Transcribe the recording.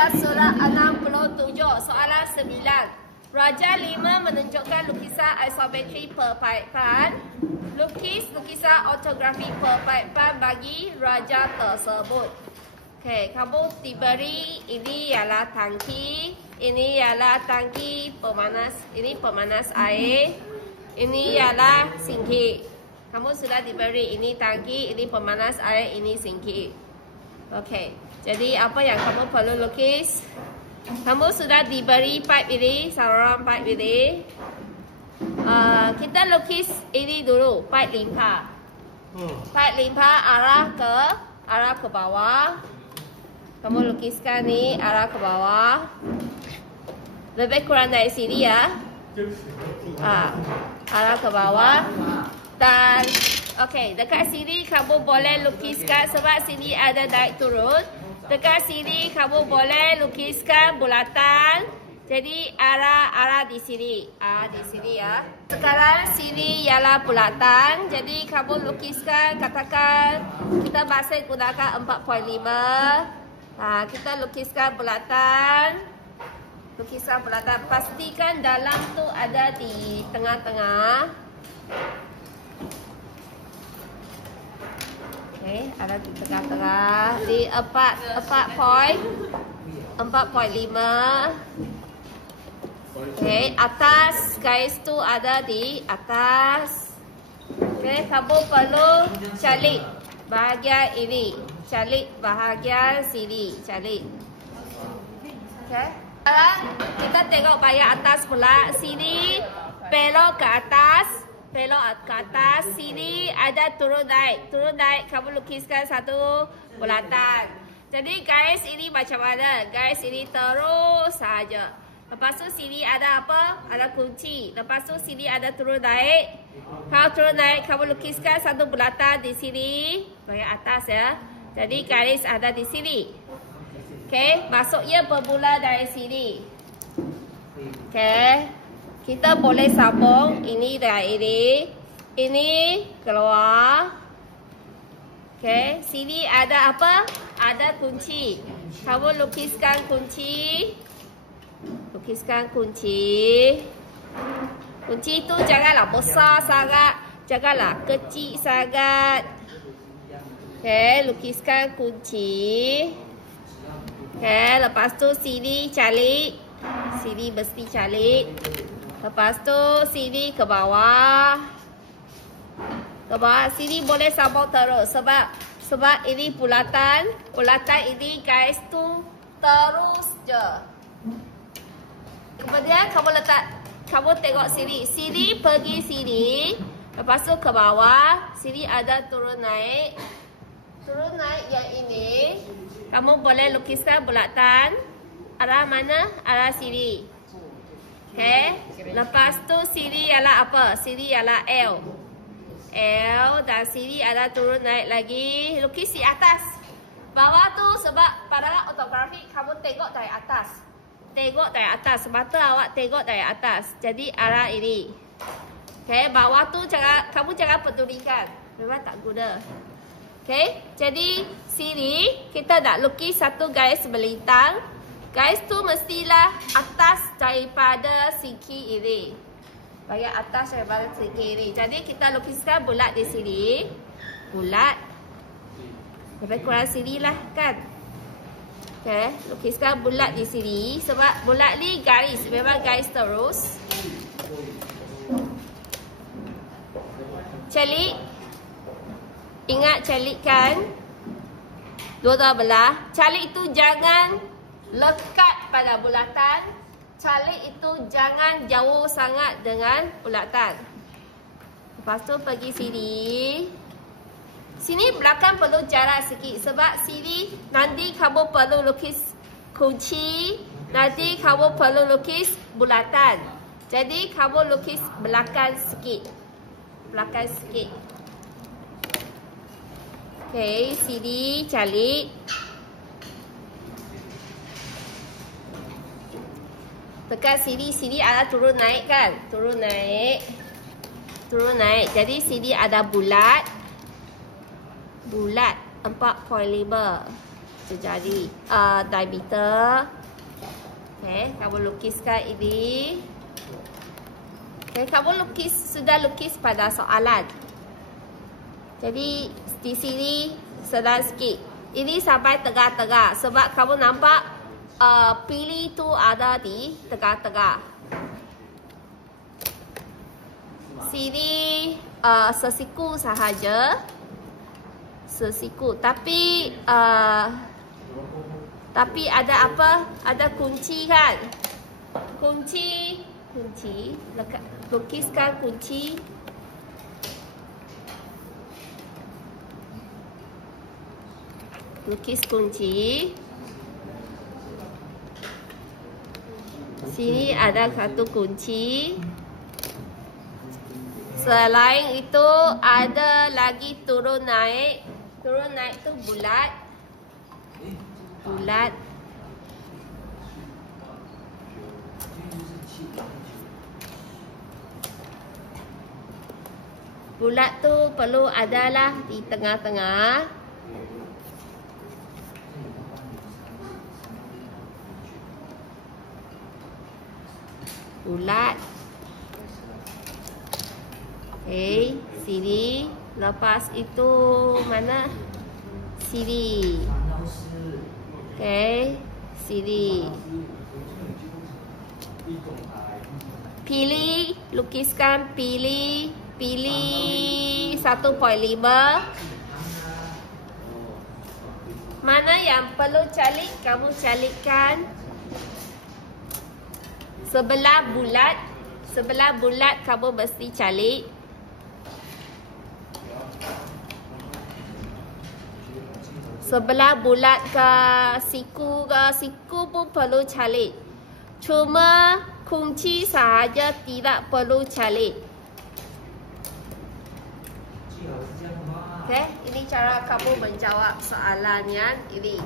muka surat 67, soalan 9. Raja 5 menunjukkan lukisan isometri perpaipan. Lukis lukisan ortografi perpaipan bagi raja tersebut. Okey, kamu diberi ini ialah tangki, ini ialah tangki pemanas, ini pemanas air, ini ialah sinki. Kamu sudah diberi ini tangki, ini pemanas air, ini sinki. Okey, jadi apa yang kamu perlu lukis? Kamu sudah diberi pipe ini, saluran pipe ini. Kita lukis ini dulu, pipe limpah. Pipe limpah arah ke bawah. Kamu lukiskan ni arah ke bawah. Lebih kurang dari sini ya. Arah ke bawah. Dan okey, dekat sini kamu boleh lukiskan sebab sini ada naik turun. Dekat sini kamu boleh lukiskan bulatan. Jadi arah di sini. Di sini ya. Sekarang sini ialah bulatan. Jadi kamu lukiskan, katakan kita masih gunakan 4.5. Kita lukiskan bulatan. Lukisan bulatan. Pastikan dalam tu ada di tengah-tengah. Okey, ada di tengah-tengah. Di 4.5. Okey, atas garis tu ada di atas. Okey, kamu perlu calik bahagian ini. Calik bahagian sini. Calik. Okey. Sekarang kita tengok bahagian atas pula. Sini belok ke atas. Belok ke atas. Sini ada turun naik. Turun naik kamu lukiskan satu bulatan. Jadi garis ini macam mana? Garis ini terus saja. Lepas tu sini ada apa? Ada kunci. Lepas tu sini ada turun naik. Kalau turun naik kamu lukiskan satu bulatan di sini. Bahagian atas ya. Jadi garis ada di sini. Okey, maksudnya bermula dari sini. Okey. Kita boleh sambung ini dari ini. Ini keluar. Okey, sini ada apa? Ada kunci. Kamu lukiskan kunci. Lukiskan kunci. Kunci itu janganlah besar sangat, janganlah kecil sangat. Okey, lukiskan kunci. Okey, lepas tu sini calik. Sini mesti calik. Lepas tu sini ke bawah. Ke bawah sini boleh sambung terus sebab ini bulatan. Bulatan ini garis tu terus je. Kemudian kamu tengok sini. Sini pergi sini. Lepas tu ke bawah. Sini ada turun naik. Turun naik yang ini. Kamu boleh lukiskan bulatan. Arah mana? Arah sini. Okay. Lepas tu sini ialah apa? Sini ialah L. L dan sini ada turun naik lagi. Lukis di atas. Bawah tu sebab pada ortografi kamu tengok dari atas. Tengok dari atas. Mata awak tengok dari atas. Jadi arah ini. Okay. Bawah tu kamu jangan pedulikan. Memang tak guna. Okay. Jadi sini kita nak lukis satu garis melintang. Garis tu mestilah atas daripada segi ini. Bahagian atas daripada segi ini. Jadi kita lukiskan bulat di sini. Bulat. Lebih kurang sini lah kan. Okay. Lukiskan bulat di sini. Sebab bulat ni garis. Memang garis terus. Calik. Ingat calikkan. Dua-dua belah. Calik itu jangan lekat pada bulatan. Calik itu jangan jauh sangat dengan bulatan. Lepas tu pergi sini. Sini belakang perlu jarak sikit. Sebab sini nanti kamu perlu lukis kunci. Nanti kamu perlu lukis bulatan. Jadi kamu lukis belakang sikit. Belakang sikit. Okey, sini calik. Dekat sini ada turun naik kan? Turun naik. Turun naik. Jadi sini ada bulat. Bulat 4.5. terjadi diameter. Okey, kamu lukiskan ini. Okey, kamu sudah lukis pada soalan. Jadi di sini sedang sikit. Ini sampai tengah-tengah sebab kamu nampak pilih tu ada di tengah-tengah. Sini sesiku sahaja. Sesiku, tapi ada apa? Ada kunci kan? Kunci. Lukiskan kunci. Lukis kunci. Sini ada satu kunci. Selain itu ada lagi turun naik. Turun naik tu bulat. Bulat. Bulat tu perlu adalah di tengah-tengah. Bulat. Okey, sini. Lepas itu mana? Sini. Okey, sini. Pilih, lukiskan pilih 1.5. Mana yang perlu calik, kamu calikkan. Sebelah bulat kamu mesti calik. Sebelah bulat ke siku pun perlu calik. Cuma kunci sahaja tidak perlu calik. Okay, ini cara kamu menjawab soalan yang ini.